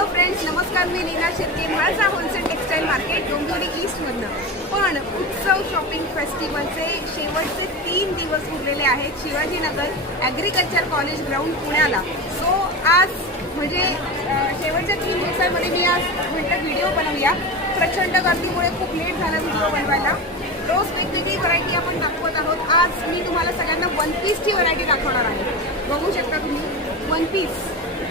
Hello friends, नमस्कार. मी नीना शिर्के, माझा wholesale textile market Dombivli ईस्टमधनं. पण उत्सव शॉपिंग फेस्टिवलचे शेवटचे 3 दिवस उरलेले आहेत शिवाजीनगर ॲग्रिकल्चर कॉलेज ग्राउंड पुण्याला. सो आज म्हणजे शेवटच्या 3 दिवसांमध्ये मी आज म्हटलं व्हिडिओ बनवूया. प्रचंड गर्दीमुळे खूप लेट झाला व्हिडिओ बनवायला. रोज वेगवेगळी व्हरायटी आपण दाखवत आहोत. आज मी तुम्हाला सगळ्यांना वन पीसची व्हरायटी दाखवणार आहे. बघू शकता तुम्ही वन पीस,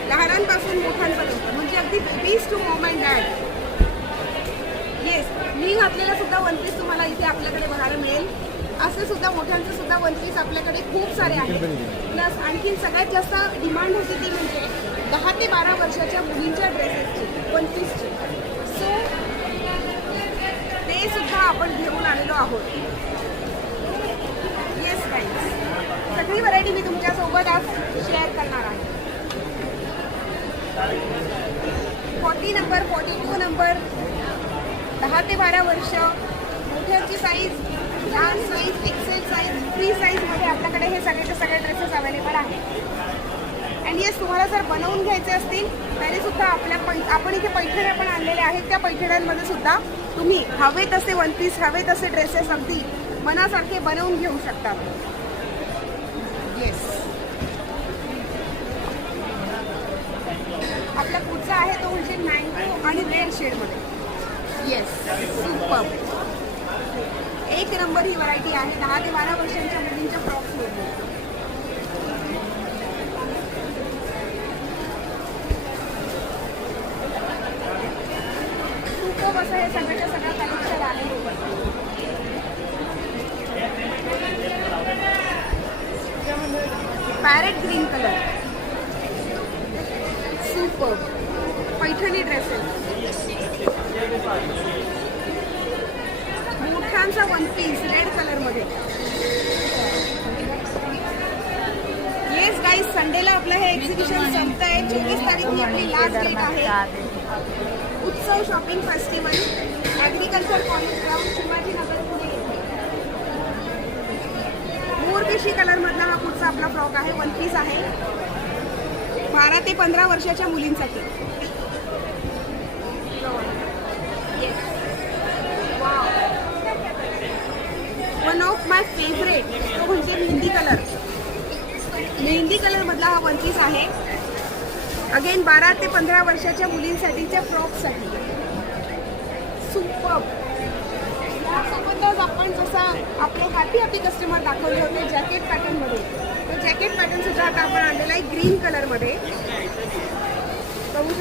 लहानांपासून मोठ्यांपर्यंत, म्हणजे अगदी babies to mom and dad. Yes, मी घातलेला सुद्धा वन पीस तुम्हाला इथे आपल्याकडे बघायला मिळेल. असे सुद्धा मोठ्यांचे सुद्धा वन पीस आपल्याकडे खूप सारे आहेत. प्लस आणखी सगळ्यात जास्त डिमांड होती ती म्हणजे 10 ते 12 वर्षाच्या मुलींच्या ड्रेसेसची, वन पीसची. सो ते सुद्धा आपण घेऊन आलेलो आहोत. येस गाईज, सगळी व्हरायटी मी तुमच्यासोबत आज शेअर करणार आहे. 40 नंबर, 42 नंबर, 10 ते 12 वर्ष, मोठ्यांची साईज, लहान साईज, एक्सेल साईज, फ्री साईजमध्ये आपल्याकडे हे सगळेचे सगळे ड्रेसेस अवेलेबल आहेत. अँड येस, तुम्हाला जर बनवून घ्यायचे असतील तरीसुद्धा आपण इथे पैठण्या पण आणलेल्या आहेत. त्या पैठण्यांमध्ये सुद्धा तुम्ही हवे तसे वन पीस, हवे तसे ड्रेसेस अगदी मनासारखे बनवून घेऊ शकता. येस, आपला पुढचा आहे तो म्हणजे मँगो आणि रेड शेडमध्ये. येस, सुपर, एक नंबर ही व्हरायटी आहे. 10 ते 12 वर्षांच्या मुलींच्या फ्रॉक्समध्ये. खूप असं हे सगळ्याच्या सगळं कलेक्शन आहे. Parrot green colour, super Paithani dresses, मोठ्यांचा वन पीस रेड कलरमध्ये. येस गाईज, संडेला आपलं हे एक्झिबिशन संपत आहे. 24 तारीख आपली लास्ट डेट आहे. Utsav shopping festival, agriculture college ground, Shivajinagar, Pune. मोरकेशी कलरमधला हा पुढचा आपला फ्रॉक आहे. वन पीस आहे. 12 ते 15 वर्षाच्या मुलींसाठी. वन ऑफ माय फेवरेट तो म्हणजे मेहंदी कलर. मेहंदी कलरमधला हा वन पीस आहे. अगेन 12 ते 15 वर्षाच्या मुलींसाठीच्या फ्रॉकसाठी. सुपर. यासोबतच आपण जसं आपले हॅपी कस्टमर दाखवले होते जॅकेट पॅटर्नमध्ये, तो जॅकेट पॅटर्न सुद्धा आता आपण आणलेला आहे ग्रीन कलरमध्ये. बघू शकता.